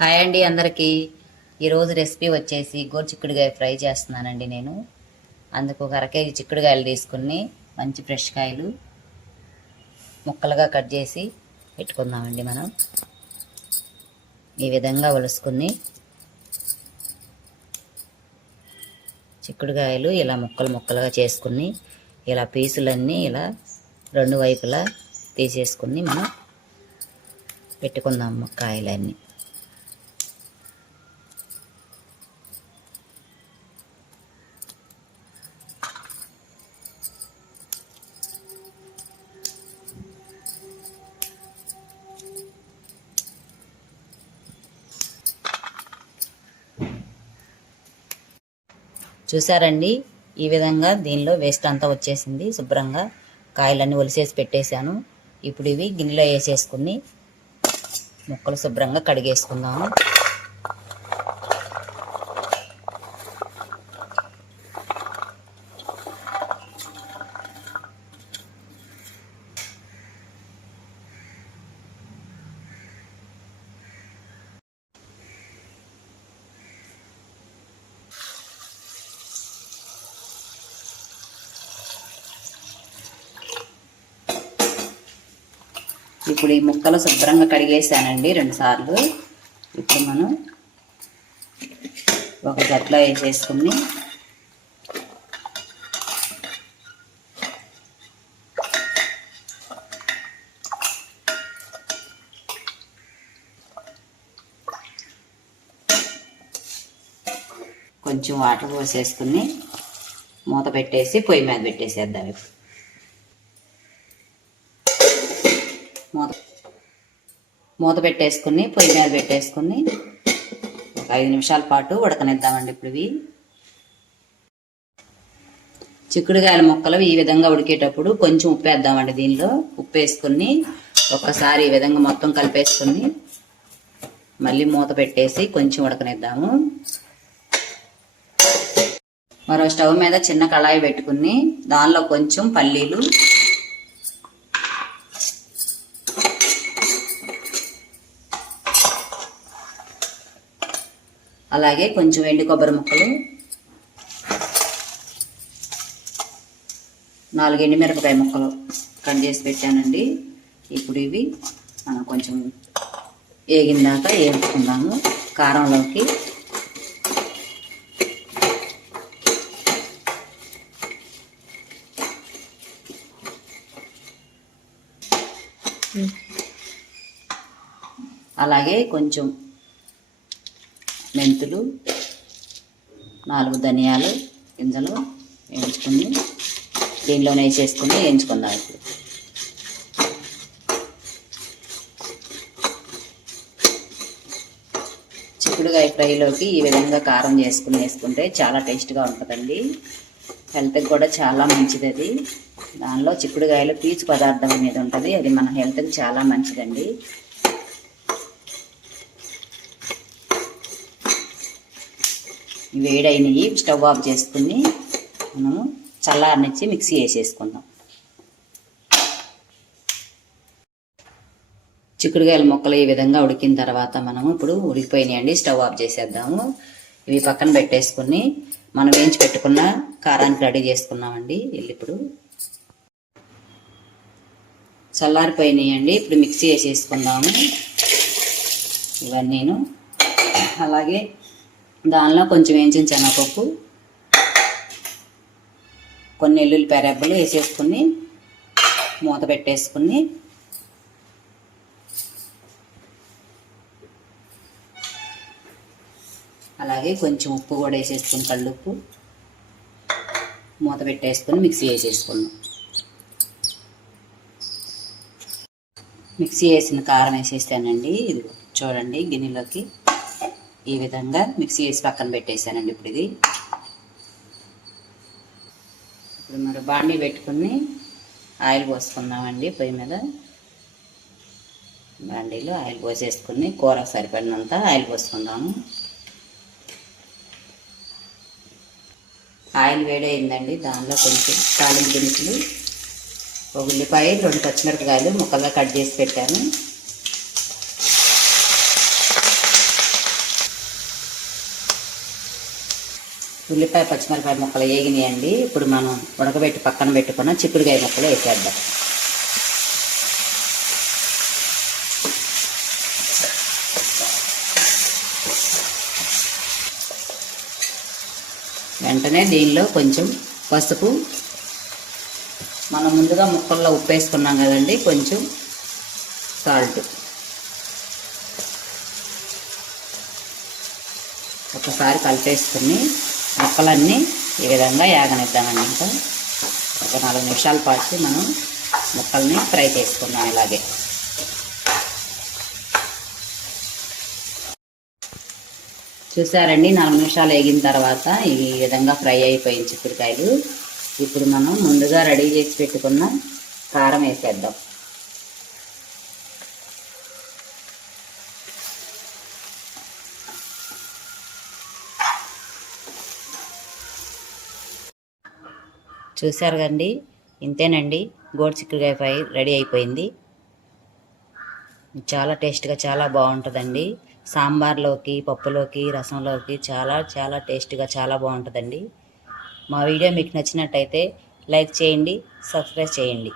Hi అండి అందరికీ. ఈరోజు రెసిపీ వచ్చేసి గోరు చిక్కుడుగాయ ఫ్రై చేస్తున్నానండి నేను. అందుకు ఒక అర కేజీ చిక్కుడుగాయలు తీసుకుని మంచి ఫ్రెష్ కాయలు ముక్కలుగా కట్ చేసి పెట్టుకుందామండి మనం. ఈ విధంగా ఒలుసుకుని చిక్కుడుగాయలు ఇలా ముక్కలు ముక్కలుగా చేసుకుని ఇలా పీసులన్నీ ఇలా రెండు వైపులా తీసేసుకుని మనం పెట్టుకుందాం కాయలన్నీ. చూసారండి? ఈ విధంగా దీనిలో వేస్ట్ అంతా వచ్చేసింది. శుభ్రంగా కాయలన్నీ ఒలిసేసి పెట్టేశాను. ఇప్పుడు ఇవి గిన్నెలో వేసేసుకుని ముక్కలు శుభ్రంగా కడిగేసుకుందాము. ఇప్పుడు ఈ ముక్కలు శుభ్రంగా కడిగేసానండి రెండుసార్లు. ఇప్పుడు మనం ఒక గట్ల వేసేసుకుని కొంచెం వాటర్ పోసేసుకుని మూత పెట్టేసి పొయ్యి మీద పెట్టేసేద్దాం ఇప్పుడు. మూత మూత పెట్టేసుకుని పొయ్యి మీద పెట్టేసుకుని ఒక ఐదు నిమిషాల పాటు ఉడకనిద్దామండి ఇప్పుడు ఇవి. చిక్కుడుకాయల ముక్కలు ఈ విధంగా ఉడికేటప్పుడు కొంచెం ఉప్పు వేద్దామండి దీనిలో. ఉప్పు వేసుకుని ఒక్కసారి ఈ విధంగా మొత్తం కలిపేసుకుని మళ్ళీ మూత పెట్టేసి కొంచెం ఉడకనిద్దాము. మరో స్టవ్ మీద చిన్న కళాయి పెట్టుకుని దానిలో కొంచెం పల్లీలు అలాగే కొంచెం ఎండు కొబ్బరి ముక్కలు. నాలుగు ఎండుమిరపకాయ ముక్కలు కట్ చేసి పెట్టానండి. ఇప్పుడు ఇవి మనం కొంచెం వేగిందాక వేపుకుందాము. కారంలోకి అలాగే కొంచెం మెంతులు నాలుగు ధనియాలు గింజలు వేయించుకుని దీనిలోనే వేసేసుకుని వేయించుకుందాం ఇప్పుడు. చిక్కుడుకాయ ఫ్రైలోకి ఈ విధంగా కారం చేసుకుని వేసుకుంటే చాలా టేస్ట్గా ఉంటుందండి. హెల్త్కి కూడా చాలా మంచిది అది దానిలో చిక్కుడుకాయలో పీచు పదార్థం అనేది ఉంటుంది. అది మన హెల్త్కి చాలా మంచిదండి. వేడైనవి స్టవ్ ఆఫ్ చేసుకుని మనము చల్లారనిచ్చి మిక్సీ వేసేసుకుందాం. చిక్కుడుకాయల ముక్కలు ఈ విధంగా ఉడికిన తర్వాత మనము ఇప్పుడు ఉడికిపోయినాయండి స్టవ్ ఆఫ్ చేసేద్దాము. ఇవి పక్కన పెట్టేసుకుని మనం వేయించి పెట్టుకున్న కారానికి రెడీ చేసుకున్నామండి. వెళ్ళి ఇప్పుడు చల్లారిపోయినాయండి. ఇప్పుడు మిక్సీ వేసేసుకుందాము. ఇవన్నీను అలాగే దానిలో కొంచెం వేయించిన శనగపప్పు కొన్ని ఎల్లుల్లిపాయ రెబ్బలు వేసేసుకుని మూత పెట్టేసుకుని అలాగే కొంచెం ఉప్పు కూడా వేసేసుకుని కళ్ళుప్పు మూత పెట్టేసుకుని మిక్సీ వేసేసుకున్నాం. మిక్సీ వేసిన కారం వేసేస్తానండి. ఇది చూడండి గిన్నెలోకి. ఈ విధంగా మిక్సీ వేసి పక్కన పెట్టేశానండి ఇప్పుడు ఇది. ఇప్పుడు మరి బాండీ పెట్టుకుని ఆయిల్ పోసుకుందామండి పొయ్యి మీద. బాండీలో ఆయిల్ పోసేసుకుని కూర సరిపడినంత ఆయిల్ పోసుకుందాము. ఆయిల్ వేడైందండి దానిలో కొంచెం తాలింపు దినుసులు ఒక ఉల్లిపాయ రెండు పచ్చిమిరపకాయలు ముక్కలుగా కట్ చేసి పెట్టాను. ఉల్లిపాయ పచ్చిమిరపాయ ముక్కలు వేగినాయండి. ఇప్పుడు మనం ఉడకబెట్టి పక్కన పెట్టుకున్న చిక్కుడుకాయ ముక్కలు వేసేద్దాం. వెంటనే దీనిలో కొంచెం పసుపు మనం ముందుగా ముక్కల్లో ఉప్పు వేసుకున్నాం కదండి కొంచెం సాల్ట్ ఒకసారి కలిపేసుకుని ముక్కలన్నీ ఈ విధంగా యాగనిద్దామండి ఇంకా. ఒక నాలుగు నిమిషాల పాటు మనం ముక్కల్ని ఫ్రై చేసుకుందాం ఇలాగే. చూసారండి నాలుగు నిమిషాలు వేగిన తర్వాత ఈ విధంగా ఫ్రై అయిపోయింది చిక్కుడుకాయలు. ఇప్పుడు మనం ముందుగా రెడీ చేసి పెట్టుకున్న కారం వేసేద్దాం. చూశారు కండి ఇంతేనండి. గోడు చిక్కుడుకాయ ఫ్రై రెడీ అయిపోయింది. చాలా టేస్ట్గా చాలా బాగుంటుందండి. సాంబార్లోకి పప్పులోకి రసంలోకి చాలా చాలా టేస్ట్గా చాలా బాగుంటుందండి. మా వీడియో మీకు నచ్చినట్టయితే లైక్ చేయండి సబ్స్క్రైబ్ చేయండి.